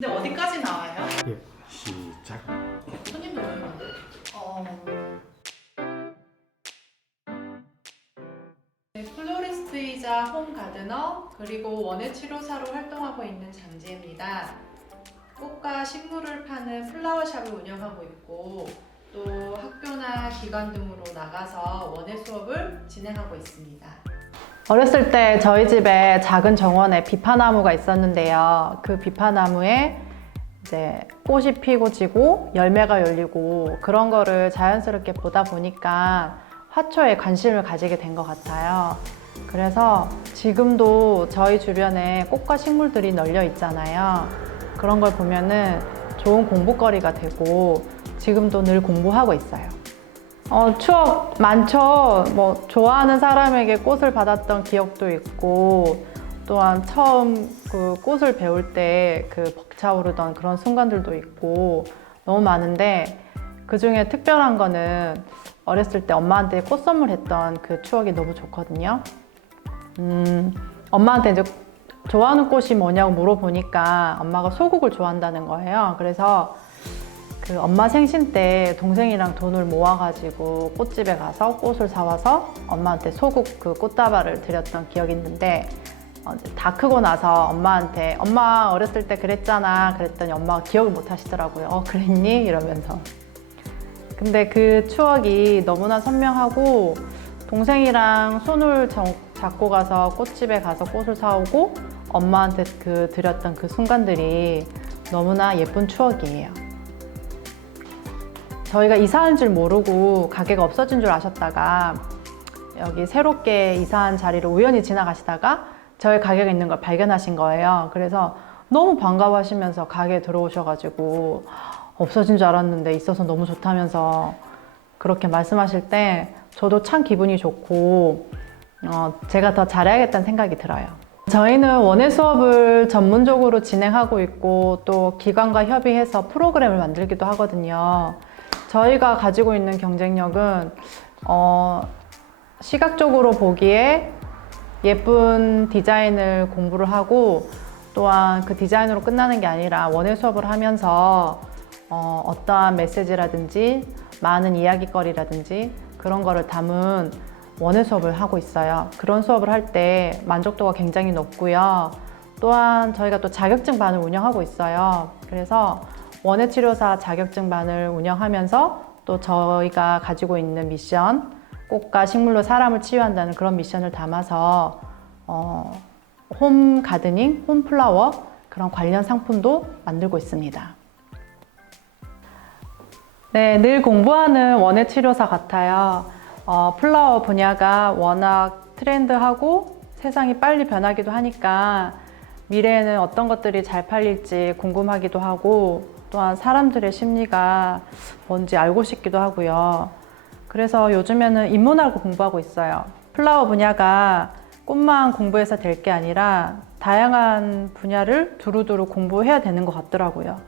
근데 어디까지 나와요? 예, 시작. 손님들 오면 어... 네, 플로리스트이자 홈 가드너 그리고 원예 치료사로 활동하고 있는 장지혜입니다. 꽃과 식물을 파는 플라워샵을 운영하고 있고 또 학교나 기관 등으로 나가서 원예 수업을 진행하고 있습니다. 어렸을 때 저희 집에 작은 정원에 비파나무가 있었는데요. 그 비파나무에 이제 꽃이 피고 지고 열매가 열리고 그런 거를 자연스럽게 보다 보니까 화초에 관심을 가지게 된 것 같아요. 그래서 지금도 저희 주변에 꽃과 식물들이 널려 있잖아요. 그런 걸 보면은 좋은 공부거리가 되고 지금도 늘 공부하고 있어요. 어, 추억 많죠. 뭐, 좋아하는 사람에게 꽃을 받았던 기억도 있고, 또한 처음 그 꽃을 배울 때 그 벅차오르던 그런 순간들도 있고, 너무 많은데, 그 중에 특별한 거는 어렸을 때 엄마한테 꽃 선물했던 그 추억이 너무 좋거든요. 음, 엄마한테 이제 좋아하는 꽃이 뭐냐고 물어보니까 엄마가 소국을 좋아한다는 거예요. 그래서 그 엄마 생신 때 동생이랑 돈을 모아가지고 꽃집에 가서 꽃을 사와서 엄마한테 소국 그 꽃다발을 드렸던 기억이 있는데 어, 다 크고 나서 엄마한테 엄마 어렸을 때 그랬잖아 그랬더니 엄마가 기억을 못 하시더라고요. 어 그랬니? 이러면서. 근데 그 추억이 너무나 선명하고 동생이랑 손을 정- 잡고 가서 꽃집에 가서 꽃을 사오고 엄마한테 그 드렸던 그 순간들이 너무나 예쁜 추억이에요. 저희가 이사한 줄 모르고 가게가 없어진 줄 아셨다가 여기 새롭게 이사한 자리를 우연히 지나가시다가 저희 가게가 있는 걸 발견하신 거예요. 그래서 너무 반가워하시면서 가게에 들어오셔가지고 없어진 줄 알았는데 있어서 너무 좋다면서 그렇게 말씀하실 때 저도 참 기분이 좋고 어, 제가 더 잘해야겠다는 생각이 들어요. 저희는 원예 수업을 전문적으로 진행하고 있고 또 기관과 협의해서 프로그램을 만들기도 하거든요. 저희가 가지고 있는 경쟁력은 어, 시각적으로 보기에 예쁜 디자인을 공부를 하고 또한 그 디자인으로 끝나는 게 아니라 원예 수업을 하면서 어, 어떠한 메시지라든지 많은 이야기거리라든지 그런 거를 담은 원예 수업을 하고 있어요. 그런 수업을 할 때 만족도가 굉장히 높고요. 또한 저희가 또 자격증 반을 운영하고 있어요. 그래서 원예 치료사 자격증반을 운영하면서 또 저희가 가지고 있는 미션, 꽃과 식물로 사람을 치유한다는 그런 미션을 담아서 어, 홈 가드닝, 홈 플라워 그런 관련 상품도 만들고 있습니다. 네, 늘 공부하는 원예 치료사 같아요. 어, 플라워 분야가 워낙 트렌드하고 세상이 빨리 변하기도 하니까 미래에는 어떤 것들이 잘 팔릴지 궁금하기도 하고 또한 사람들의 심리가 뭔지 알고 싶기도 하고요. 그래서 요즘에는 인문학을 공부하고 있어요. 플라워 분야가 꽃만 공부해서 될 게 아니라 다양한 분야를 두루두루 공부해야 되는 것 같더라고요.